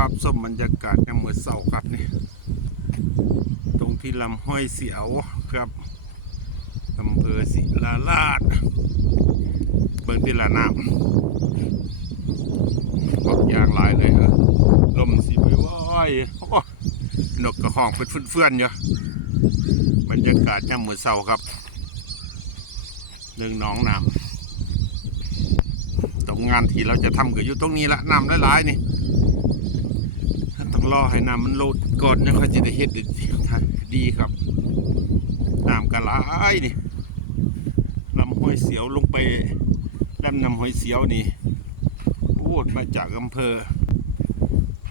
ครับส้มบรรยากาศยามมื้อเช้าครับนี่ตรงที่ลำห้อยเสียวครับอำเภอศิลาลาดเบิ่งที่ละน้ำบอกยางหลายเลยเออลมสีไปว้อยโอ้นกกระห้องเป็นเฟื่อนๆอยู่บรรยากาศยามมื้อเช้าครับหนึ่งหน้องน้ำตรงงานที่เราจะทำก็อยู่ตรงนี้ละน้ำหลายๆนี่ รอให้น้ำมันลดก่อนยังค่อยจะได้เฮ็ดได้ดีครับน้ำกระไหลายนี่ลำห้วยเสียวลงไปลำน้ำห้วยเสียวนี่พูดมาจากอำเภอ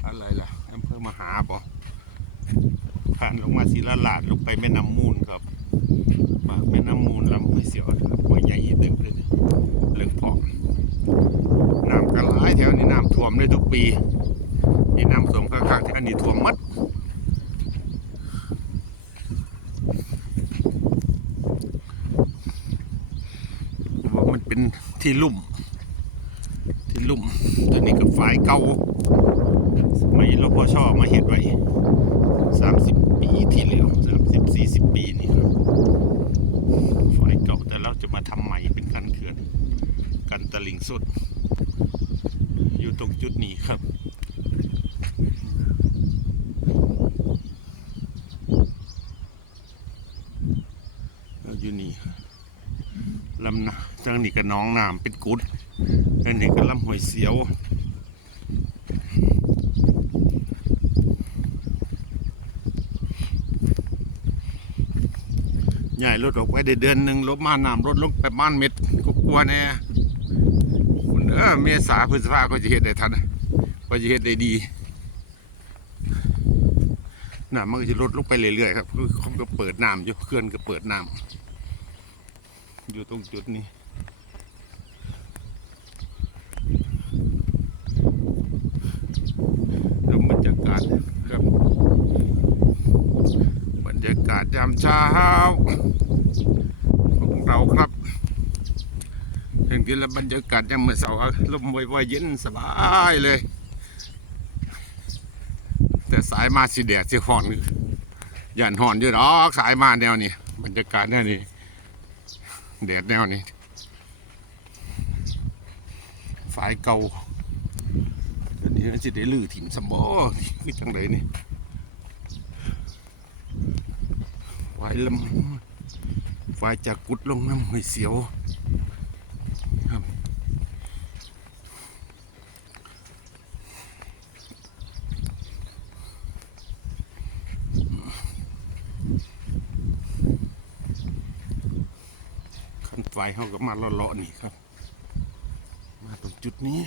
อะไรล่ะอำเภอมหาปอผ่านลงมาศิลาลาดลงไปแม่น้ำมูลครับมาแม่น้ำมูลลำห้วยเสียวครับห้วยใหญ่เต็มเลยเรื่องพอน้ำกระไหลายแถวนี้น้ำท่วมได้ทุกปี นี่น้ำสมข้างๆที่อันนี้ท่วมมัดบอกมันเป็นที่ลุ่ม ที่ลุ่ม ตัวนี้ก็ฝายเก่าสมัยรพชมาเห็ดไว้สามสิบปีที่แล้วสามสิบสี่สิบปีนี่ครับฝายเก่าแต่เราจะมาทำใหม่เป็นกันเขื่อนกันตะลิงสุด อยู่ตรงจุดนี้ครับ เรา อยู่นี่ลำนะทางนี้ก็น้องน้ำเป็นกุดอันนี้ก็ลำห้วยเสียวใหญ่รถออกไปได้เดือนหนึ่งลบมาน้ำรถลงไปบ้านเม็ดก็กลัวแน่คุณเออเมษาพฤษภาก็จะเห็นได้ทันก็จะเห็นได้ดีน้ำมันก็จะลดลงไปเรื่อยๆครับคือเขาก็เปิดน้ำอยู่เคลื่อนก็เปิดน้ำ อยู่ตรงจุดนี้ดูบรรยากาศครับ บรรยากาศยามเช้าของเราครับเห็นกันแล้วบรรยากาศยามเมื่อเสาร์ลมว่อยๆเย็นสบายเลย แต่สายมาสิแดดสิหอนยันหอนอยู่หรอกสายมาแนวนี้บรรยากาศแนวนี้ แดดแนวนี้ฝายเก่าวันนี้มันจะได้ลื้อถิ่มสมบอคือจังไดนี่ไฟลำไฟจากกุดลงน้ำห้วยเสียวครับขัน ไฟเขาก็มาเลาะๆนี่ครับ มาตรงจุดนี้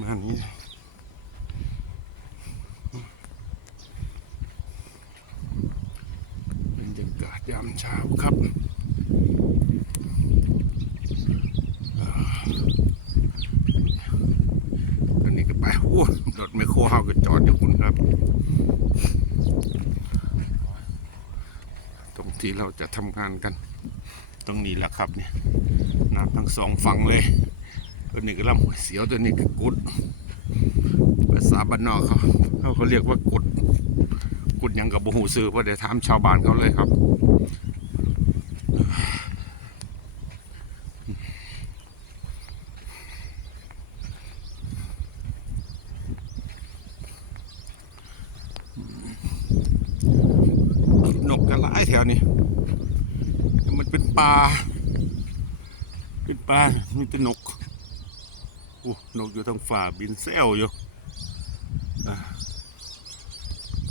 มานี้บรรยากาศยามเช้าครับอ่าตอนนี้ก็ไปโอ้รถไมคโครเฮาก็จอดอยู่คุณครับ ที่เราจะทำงานกัน ตรงนี้แหละครับเนี่ยน้ำทั้งสองฝั่งเลย ตัวนี้ก็ลำหัวเสียวตัวนี้ก็กุด ภาษาบ้านนอกเขาเขาเขาเรียกว่ากุด กุดยังกับบูหูซื้อเพราะเดี๋ยวถามชาวบ้านเขาเลยครับ นกกระไลาย แถวนี้มันเป็นป่าเป็นป่ามีแต่นกโอ้นกอยู่ทางฝ่าบินแซวอยู่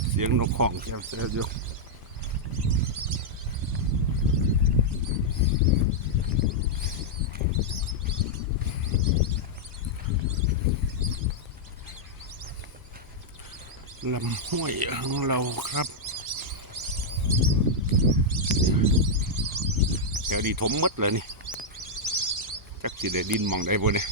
เสียงนกของแซวแซวอยู่ลำห้วยของเราครับ ดี๋ยวดีถมมดเลยนี่จักสิได้ดินมองได้บ่เนี่ย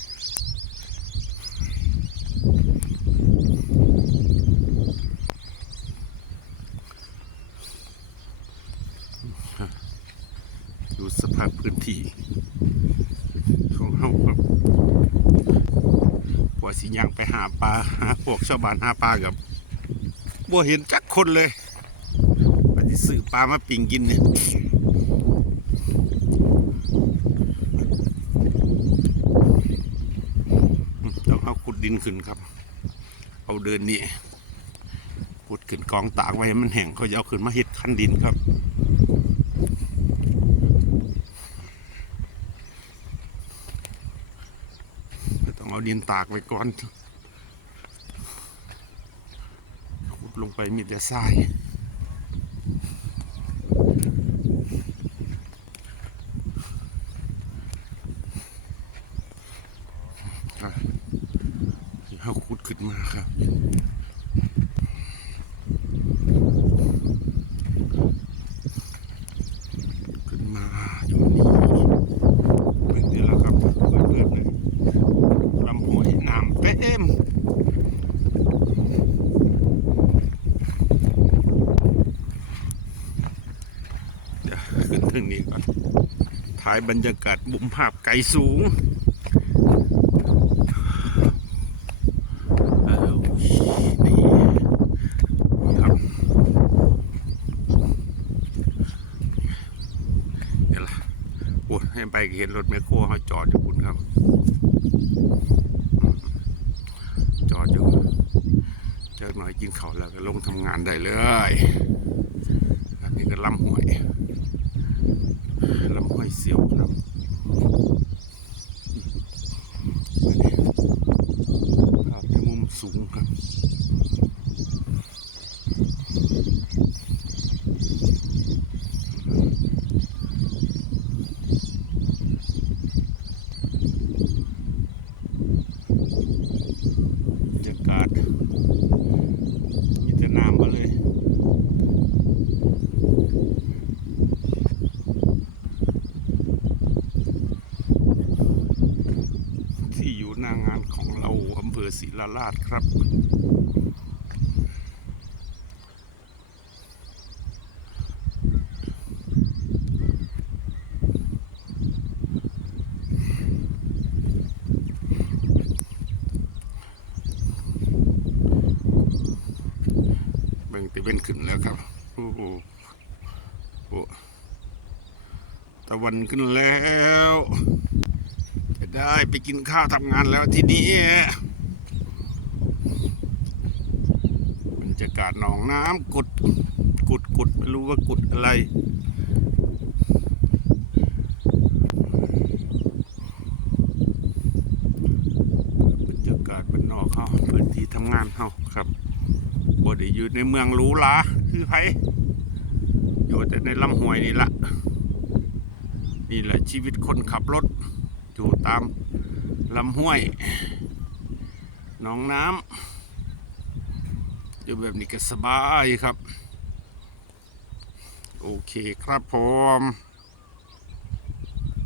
ดูสภาพพื้นที่ของเราครับสิยางไปหาปลาหาพวกชาวบ้านหาปลากับบ่เห็นจักคนเลยว่าสิซื้อปลามาปิ่งกินเนี่ยอืมต้องเอาขุ ดินขึ้นครับ เอาเดินนี่ขุดขึ้นกองตากไว้มันแห้งเขาจะเอาขึ้นมาเฮ็ดคันดินครับต้องเอาดินตากไว้ก่อน ขุดลงไปมีแต่ทรายอะเดี๋ยวเอาขุดขึ้นมาครับ ขึ้นมาอยู่นี่เป็นเดือนแล้วครับเปิดเปิดเลยลำห้วยน้ำเต็มเดี๋ยวขึ้ นถึงนี้ก่อนถ่ายบรรยากาศบุมภาพไกลสูงเออนี่ครับ นี่ล่ะโอ้ยให้ไป ก็เห็นรถแมคโครเขาจอดอยู่คุณครับ จอดอยู่เจอหน่อยกินข้าวแล้วก็ลงทำงานได้เลยอันนี้ก็ลำห้วยลำห้วยเสียวครับภาพในมุมสูงครับรรยากาศมีแต่น้ำมาเลย ที่อยู่หน้างานของเรา อำเภอศรีราชาชครับ เบ่งตะเวนขึ้นแล้วครับ โอ้โหโอ้ตะวันขึ้นแล้ว จะได้ไปกินข้าวทำงานแล้วทีนี้บรรยากาศหนองน้ำกุดกุดกุดไม่รู้ว่ากุดอะไร บรรยากาศเป็นนอกเขาพื้นที่ทำงานเขาครับบ่ได้อยู่ในเมืองหรูหราคือไผอยู่แต่ในลำห้วยนี่ละนี่แหละชีวิตคนขับรถ อยู่ตามลำห้วยหนองน้ำ อยู่แบบนี้ก็สบายครับ โอเคครับผม